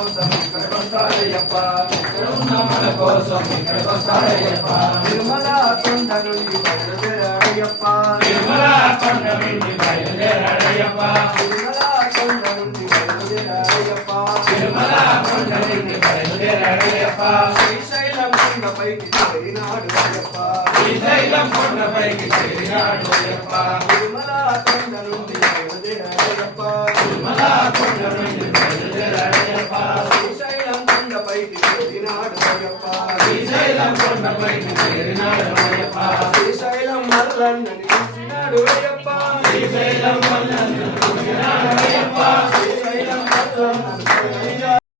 కోసం ఇక్కడికొస్తాడయ్యప్ప మన కోసం ఇక్కడికొస్తాడయ్యప్ప తిరుమల కొండ నుండి బయలుదేరాడయ్యప్ప తిరుమల కొండ నుండి బయలుదేరాడయ్యప్ప తిరుమల కొండ నుండి బయలుదేరాడయ్యప్ప తిరుమల కొండ నుండి బయలుదేరాడయ్యప్ప శ్రీశైలం కొండపైకి చేరినాడు అయ్యప్ప శ్రీశైలం కొండపైకి చేరినాడు అయ్యప్ప తిరుమల కొండ నుండి బయలుదేరాడయ్యప్ప తిరుమల కొండ నుండి బయలుదేరాడయ్యప్ప శ్రీశైలం కొండపైకి చేరినాడు అయ్యప్ప శ్రీశైలం కొండపైకి